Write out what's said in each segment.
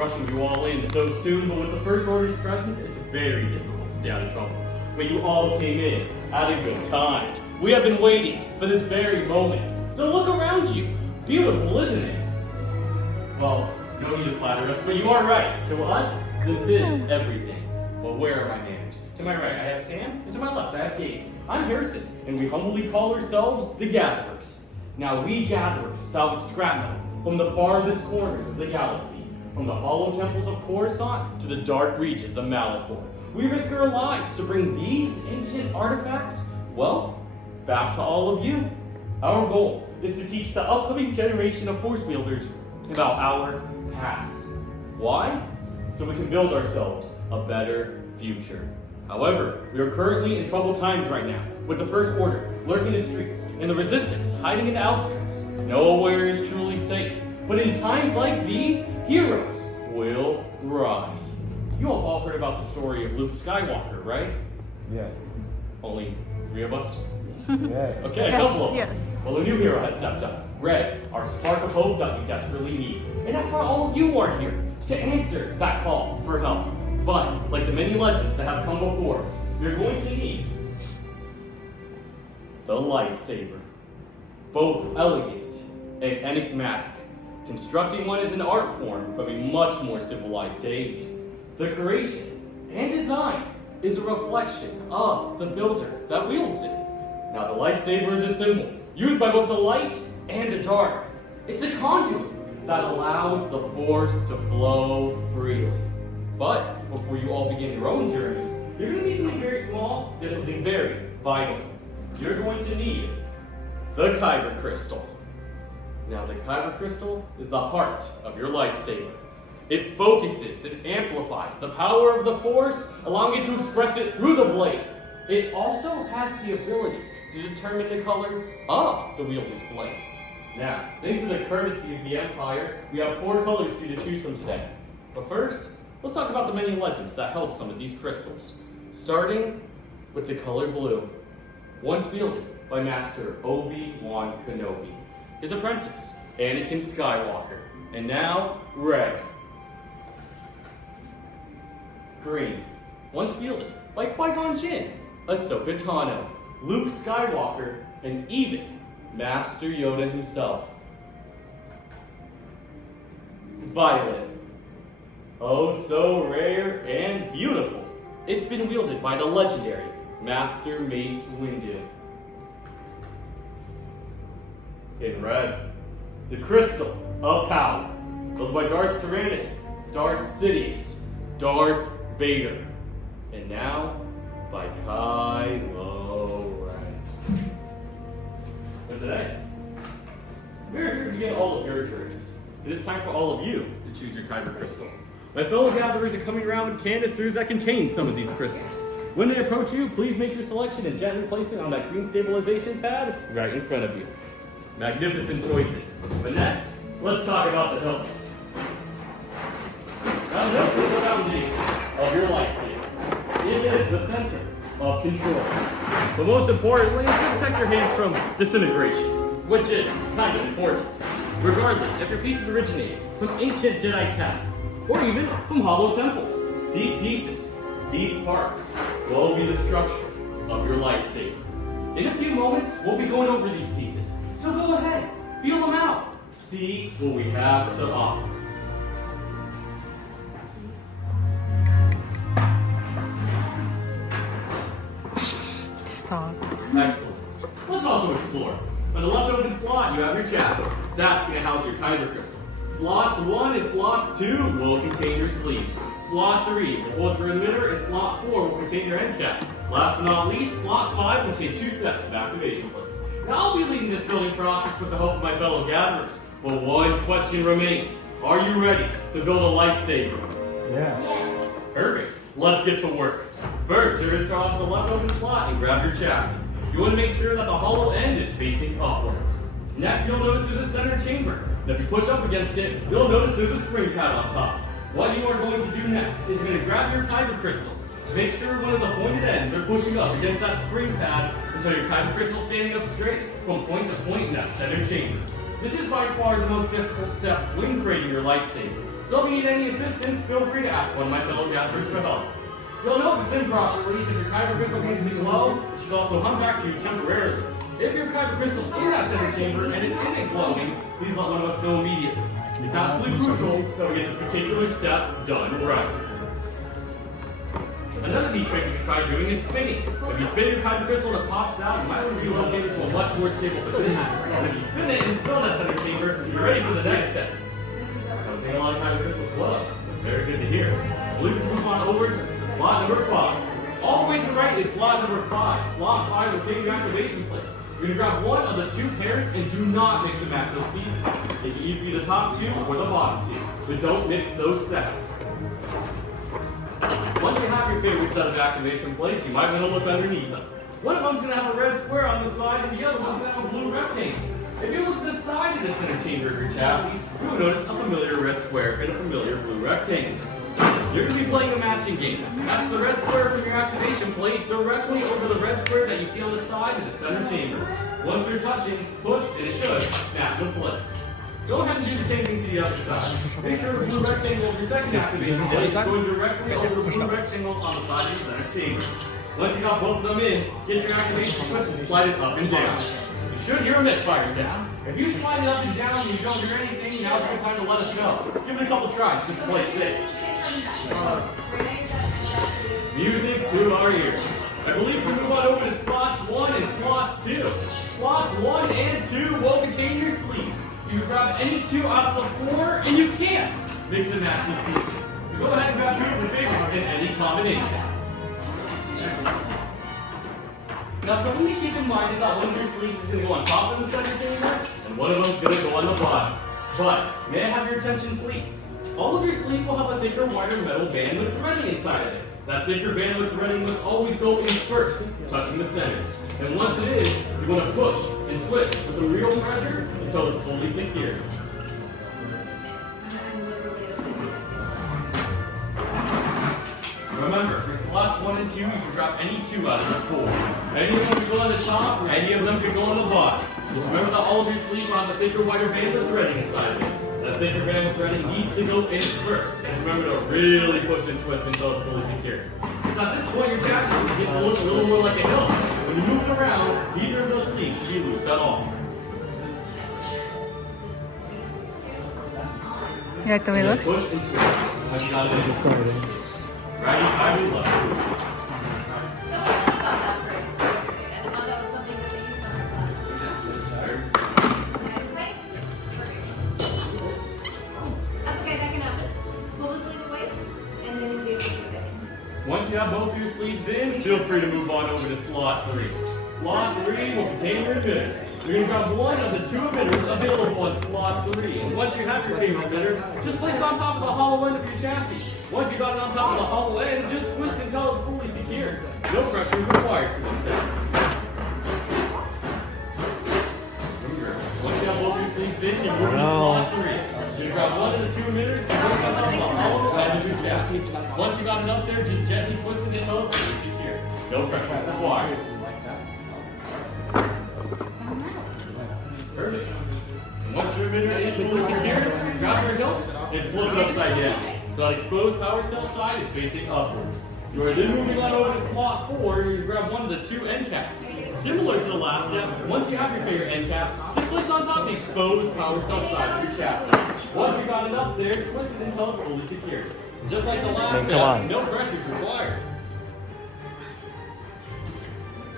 rushing you all in so soon, but with the First Order's presence, it's very difficult to stay out of trouble. But you all came in at a good time. We have been waiting for this very moment. So look around you. Beautiful, isn't it? Well, no need to flatter us, but you are right. To us, this is everything. Well, where are my neighbors? To my right, I have Sam, and to my left, I have Kate. I'm Harrison, and we humbly call ourselves the Gatherers. Now, we gatherers salvage scrap metal from the farthest corners of the galaxy, from the hollow temples of Coruscant to the dark reaches of Malachor. We risk our lives to bring these ancient artifacts, well, back to all of you. Our goal is to teach the upcoming generation of Force wielders about our past. Why? So we can build ourselves a better future. However, we are currently in troubled times right now, with the First Order lurking the streets and the Resistance hiding in the outskirts. Nowhere is truly safe. But in times like these, heroes will rise. You all have all heard about the story of Luke Skywalker, right? Yes. Only 3 of us? Yes. Okay, a couple of us. Yes. Well, a new hero has stepped up. Red, our spark of hope that we desperately need. And that's why all of you are here, to answer that call for help. But, like the many legends that have come before us, you're going to need the lightsaber. Both elegant and enigmatic. Constructing one is an art form from a much more civilized age. The creation and design is a reflection of the builder that wields it. Now, the lightsaber is a symbol used by both the light and the dark. It's a conduit that allows the Force to flow freely. But before you all begin your own journeys, you're going to need something very small and something very vital. You're going to need the Kyber crystal. Now, the Kyber crystal is the heart of your lightsaber. It focuses and amplifies the power of the Force, allowing it to express it through the blade. It also has the ability to determine the color of the wielder's blade. Now, thanks to the courtesy of the Empire, we have 4 colors for you to choose from today. But first, let's talk about the many legends that held some of these crystals. Starting with the color blue, once wielded by Master Obi-Wan Kenobi, his apprentice, Anakin Skywalker, and now red. Green, once wielded by Qui-Gon Jinn, Ahsoka Tano, Luke Skywalker, and even Master Yoda himself. Violet, oh so rare and beautiful. It's been wielded by the legendary Master Mace Windu. In red, the Crystal of Power, wielded by Darth Tyrannus, Darth Sidious, Darth Vader, and now by Kylo Ren. But today, we're here to begin all of your journeys. It is time for all of you to choose your Kyber crystal. My fellow gatherers are coming around with canisters that contain some of these crystals. When they approach you, please make your selection and gently place it on that green stabilization pad right in front of you. Magnificent choices. But next, let's talk about the hilt. Now, the hilt is the foundation of your lightsaber. It is the center of control. But most importantly, it's to protect your hands from disintegration, which is kind of important. Regardless if your pieces originate from ancient Jedi texts, or even from hollow temples, these pieces, these parts, will be the structure of your lightsaber. In a few moments, we'll be going over these pieces, so go ahead, feel them out, see what we have to offer. Stop. Excellent. Let's also explore. On the left open slot, you have your chassis. That's going to house your Kyber crystal. Slots 1 and slots 2 will contain your sleeves. Slot 3 will hold your emitter, and slot 4 will contain your end cap. Last but not least, slot 5 will contain 2 sets of activation plates. Now I'll be leading this building process with the help of my fellow gatherers. But one question remains. Are you ready to build a lightsaber? Yes. Perfect. Let's get to work. First, you're going to start off with the left open slot and grab your chassis. You want to make sure that the hollow end is facing upwards. Next, you'll notice there's a center chamber. And if you push up against it, you'll notice there's a spring pad on top. What you are going to do next is you're going to grab your Kyber crystal. Make sure one of the pointed ends are pushing up against that spring pad until your Kyber crystal is standing up straight from point to point in that center chamber. This is by far the most difficult step when creating your lightsaber, So if you need any assistance, feel free to ask one of my fellow gatherers for help. You'll know if it's improper release if your kyber crystal needs to be slow, it should also come back to you temporarily. If your kyber crystal is in that center chamber and it isn't flowing, please let one of us know immediately. It's absolutely crucial that we get this particular step done right. Another neat trick you can try doing is spinning. If you spin your kyber crystal and it pops out, you might want to be able to get into a much more stable position. And if you spin it and still in that center chamber, you're ready for the next step. I was seeing a lot of kyber crystals glow. That's very good to hear. I believe we can move on over to slot number 5. All the way to the right is slot number 5. Slot 5 will take your activation plates. You're going to grab one of the 2 pairs and do not mix and match those pieces. It can either be the top 2 or the bottom 2, but don't mix those sets. Once you have your favorite set of activation plates, you might want to look underneath them. One of them's going to have a red square on the side and the other one's going to have a blue rectangle. If you look at the side of the center chamber of your chassis, you will notice a familiar red square and a familiar blue rectangle. You're going to be playing a matching game. Match the red square from your activation plate directly over the red square that you see on the side of the center chamber. Once they're touching, push and it should snap into place. Go ahead and do the same thing to the other side. Make sure the blue rectangle of your second activation plate is going directly over the blue rectangle on the side of your center chamber. Once you got both of them in, get your activation switch and slide it up and down. You should hear a misfire sound. If you slide it up and down and you don't hear anything, now's a good time to let us know. Give it a couple tries just to play safe. Music to our ears. I believe we move on over to slots 1 and slots 2. Slots 1 and 2 will contain your sleeves. You can grab any 2 out of the 4, and you can mix and match these pieces. So go ahead and grab 2 of your favorites in any combination. Now something to keep in mind is that one of your sleeves is going to go on top of the center chamber, and one of them is going to go on the bottom. But, may I have your attention please? All of your sleeves will have a thicker, wider metal band with threading inside of it. That thicker band with threading must always go in first, touching the center. And once it is, you want to push and twist with some real pressure until it's fully secure. Remember, for slots 1 and 2, you can drop any 2 out of the 4. Any of them can go on the top, or any of them can go on the bottom. Just remember that all of your sleeves will have a thicker, wider band with threading inside of it. That thicker band with threading needs to go in first. And remember to really push and twist until it's fully secure. So at this point, your chassis will begin to look a little more like a hill. When you move it around, neither of those sleeves should be loose at all. You like the way it looks? Push and twist. Have you got it in? Righty, tighty, left. Once you have both your sleeves in, feel free to move on over to slot 3. Slot 3 will contain your emitter. You're going to grab one of the 2 emitters available on slot 3. And once you have your favorite emitter, just place it on top of the hollow end of your chassis. Once you got it on top of the hollow end, just twist until it's fully secured. No pressure is required for this step. Once you have both your sleeves in, you're moving to slot 3. You grab one of the 2 emitters and place it on top of the hollow end of your chassis. Once you got it up there, just gently twist it until it's fully secure. No pressure is required. Perfect. And once your emitter is fully secured, grab your hilt and flip it upside down. So that exposed power cell side is facing upwards. You are then moving on over to slot 4, you grab one of the 2 end caps. Similar to the last step, once you have your favorite end cap, just place it on top of the exposed power cell side of your chassis. Once you got it up there, twist it until it's fully secured. Just like the last step, no pressure is required.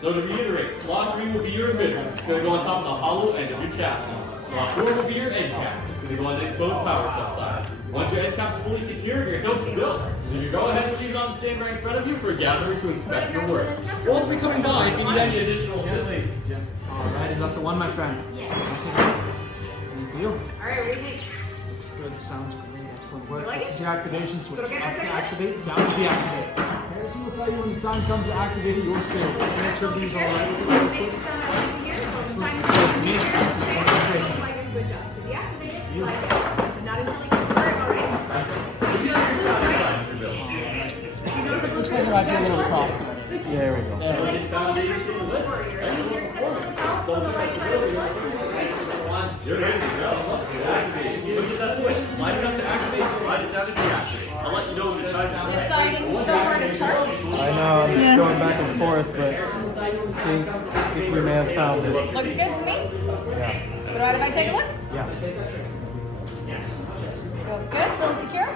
So to reiterate, slot 3 will be your emitter. It's going to go on top of the hollow end of your chassis. Slot 4 will be your end cap. It's going to go on the exposed power cell side. Once your end cap is fully secured, your hilt's built. So you go ahead and leave it on the stand right in front of you for a gatherer to inspect your work. We'll also be coming by if you need any additional assistance. Alright, is that the one, my friend? Yeah. That's it. Thank you. Alright, what do you think? Looks good, sounds great, excellent work. You like This it? is your activation switch. Little game Up to activate? activate, down to deactivate. Harrison will tell you when the time comes to activate your sail. Make sure everything's alright with it real quick. Makes it sound like over here, so it's time to Excellent. go here, like a switch up. To deactivate it, slide it. But not until you get to start, alright? If you know the blue, right? If you know the blue, Looks like it might be a little cross there. There we go. There we go. like follow the direction of the warrior. Easier accessible south on the right side of the bus, right? You're ready to go. Activate. Look at that switch. Slide it up to activate, slide it down to deactivate. I'll let you know when the time's out. Deciding to the hardest part. I know, I'm just going back and forth, but I think we may have found it. Looks good to me. Yeah. So do I take a look? Yeah. Feels good, feels secure.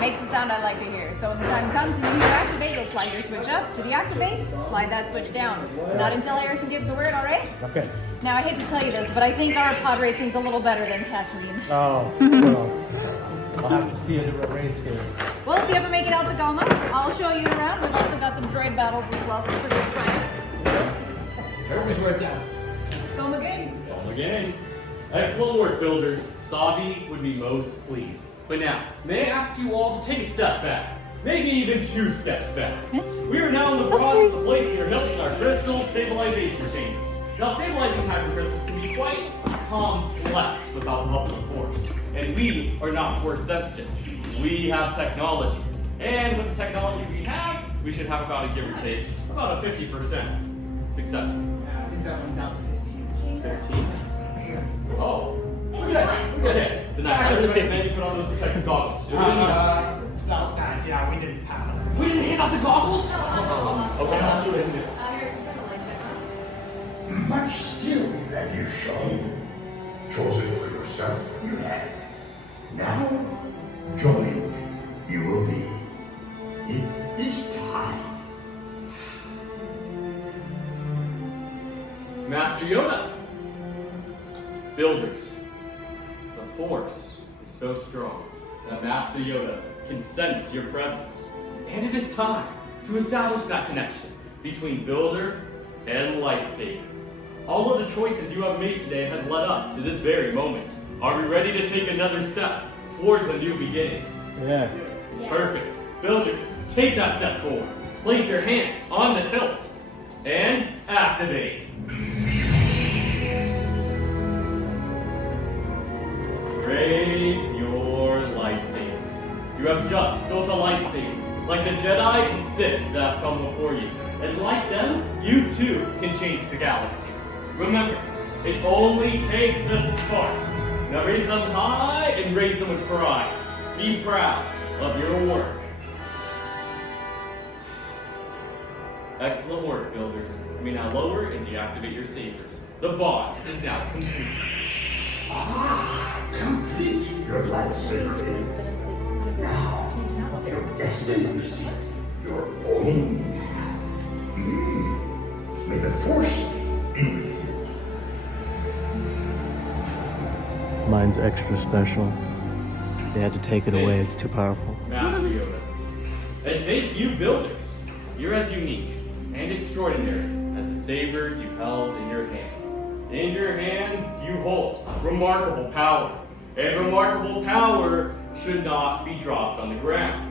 Makes the sound I like to hear. So when the time comes and you hear activate, you'll slide your switch up. To deactivate, slide that switch down. Not until Harrison gives the word, alright? Okay. Now I hate to tell you this, but I think our pod racing's a little better than Tatooine. Oh, well. I'll have to see a race here. Well, if you ever make it out to Goma, I'll show you around. We've also got some droid battles as well. It's pretty exciting. Everybody's where it's at. Goma gang. Again. Excellent work, builders. Savi would be most pleased. But now, may I ask you all to take a step back? Maybe even 2 steps back. We are now in the process of placing your hilts in our crystal stabilization chambers. Now, stabilizing hypercrystals can be quite complex without the help of force. And we are not force sensitive. We have technology. And with the technology we have, we should have about a give or take, about a 50% success rate. Yeah, I think that went down to 13. Oh. Okay. Then I highly recommend you put on those protective goggles. yeah, we didn't pass on. We didn't hand out the goggles? Okay, I'll do it. Much skill have you shown. Chosen for yourself, you have. Now, joined you will be. It is time. Master Yoda. Builders. The Force is so strong that Master Yoda can sense your presence. And it is time to establish that connection between Builder and Lightsaber. All of the choices you have made today has led up to this very moment. Are we ready to take another step towards a new beginning? Yes. Perfect. Builders, take that step forward. Place your hands on the hilt and activate. Raise your lightsabers. You have just built a lightsaber, like the Jedi and Sith that have come before you. And like them, you too can change the galaxy. Remember, it only takes a spark. Now raise them high and raise them with pride. Be proud of your work. Excellent work, builders. You may now lower and deactivate your sabers. The bond is now complete. Complete your lightsaber is. Now, your destiny seek your own path. May the Force be with you. Mine's extra special. They had to take it away, it's too powerful. Master Yoda. And thank you, builders. You're as unique and extraordinary as the sabers you held in your hands. In your hands, you hold remarkable power. And remarkable power should not be dropped on the ground.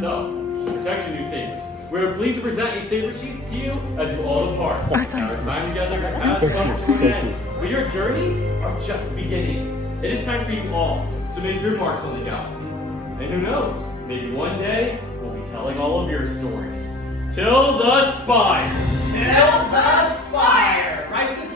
So, protect your new sabers. We're pleased to present these saber sheaths to you as you all depart. Our time together has come to an end. But your journeys are just beginning. It is time for you all to make your marks on the galaxy. And who knows, maybe one day we'll be telling all of your stories. Till the spire! Till the spire! Right this